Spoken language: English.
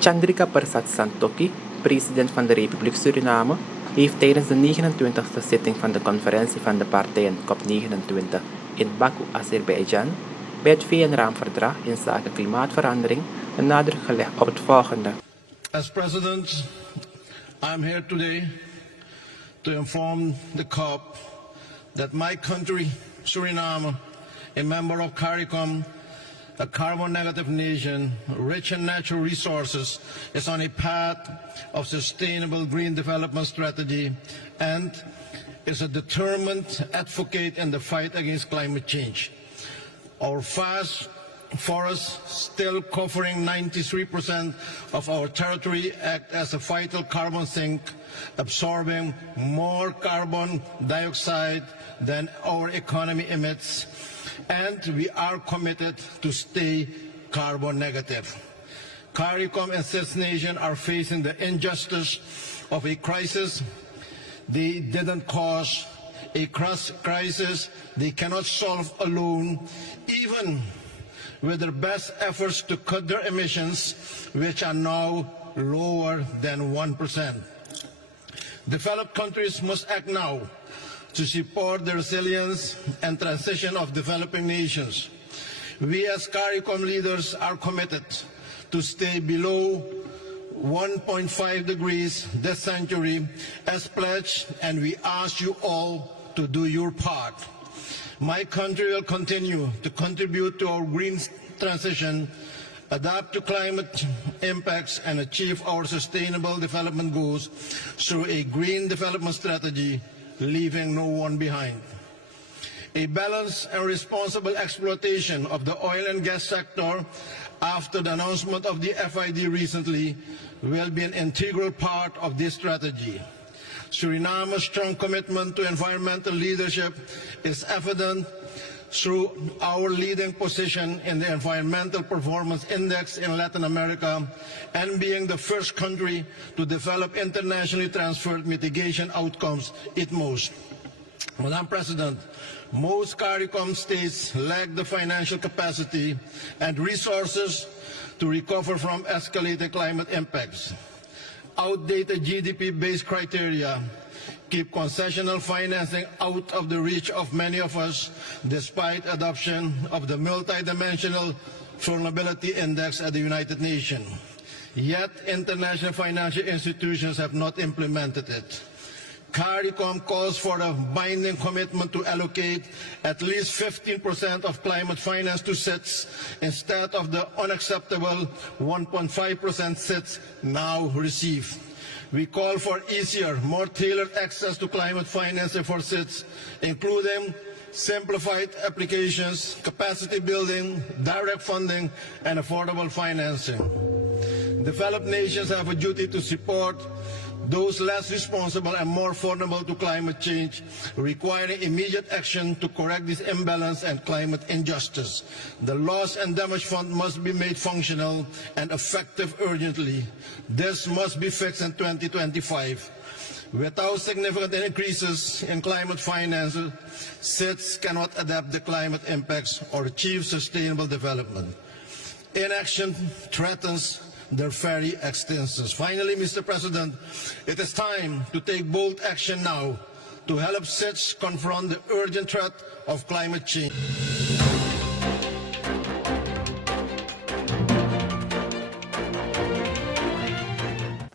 Chandrika Persat Santokhi, president van de Republiek Suriname, heeft tijdens de 29e zitting van de conferentie van de partijen COP29 in Baku, Azerbeidzjan, bij het VN-raamverdrag in zaken klimaatverandering de nadruk gelegd op het volgende. As President, I am here today to inform the COP that my country, Suriname, a member of CARICOM, a carbon-negative nation, rich in natural resources, is on a path of sustainable green development strategy and is a determined advocate in the fight against climate change. Our vast forests, still covering 93% of our territory, act as a vital carbon sink, absorbing more carbon dioxide than our economy emits, and we are committed to stay carbon negative. CARICOM and six nations are facing the injustice of a crisis they didn't cause, a crisis they cannot solve alone, even with their best efforts to cut their emissions, which are now lower than 1%. Developed countries must act now to support the resilience and transition of developing nations. We as CARICOM leaders are committed to stay below 1.5 degrees this century as pledged, and we ask you all to do your part. My country will continue to contribute to our green transition, adapt to climate impacts, and achieve our sustainable development goals through a green development strategy, leaving no one behind. A balanced and responsible exploitation of the oil and gas sector after the announcement of the FID recently will be an integral part of this strategy. Suriname's strong commitment to environmental leadership is evident through our leading position in the Environmental Performance Index in Latin America and being the first country to develop internationally transferred mitigation outcomes it most. Madam President, most CARICOM states lack the financial capacity and resources to recover from escalated climate impacts. Outdated GDP-based criteria keep concessional financing out of the reach of many of us, despite adoption of the multidimensional vulnerability index at the United Nations. Yet international financial institutions have not implemented it. CARICOM calls for a binding commitment to allocate at least 15% of climate finance to SITs instead of the unacceptable 1.5% SITs now received. We call for easier, more tailored access to climate financing for SITs, including simplified applications, capacity building, direct funding, and affordable financing. Developed nations have a duty to support those less responsible and more vulnerable to climate change, requiring immediate action to correct this imbalance and climate injustice. The Loss and Damage Fund must be made functional and effective urgently. This must be fixed in 2025. Without significant increases in climate finance, SITs cannot adapt the climate impacts or achieve sustainable development. Inaction threatens their very existence. Finally, Mr. President, it is time to take bold action now to help SITs confront the urgent threat of climate change.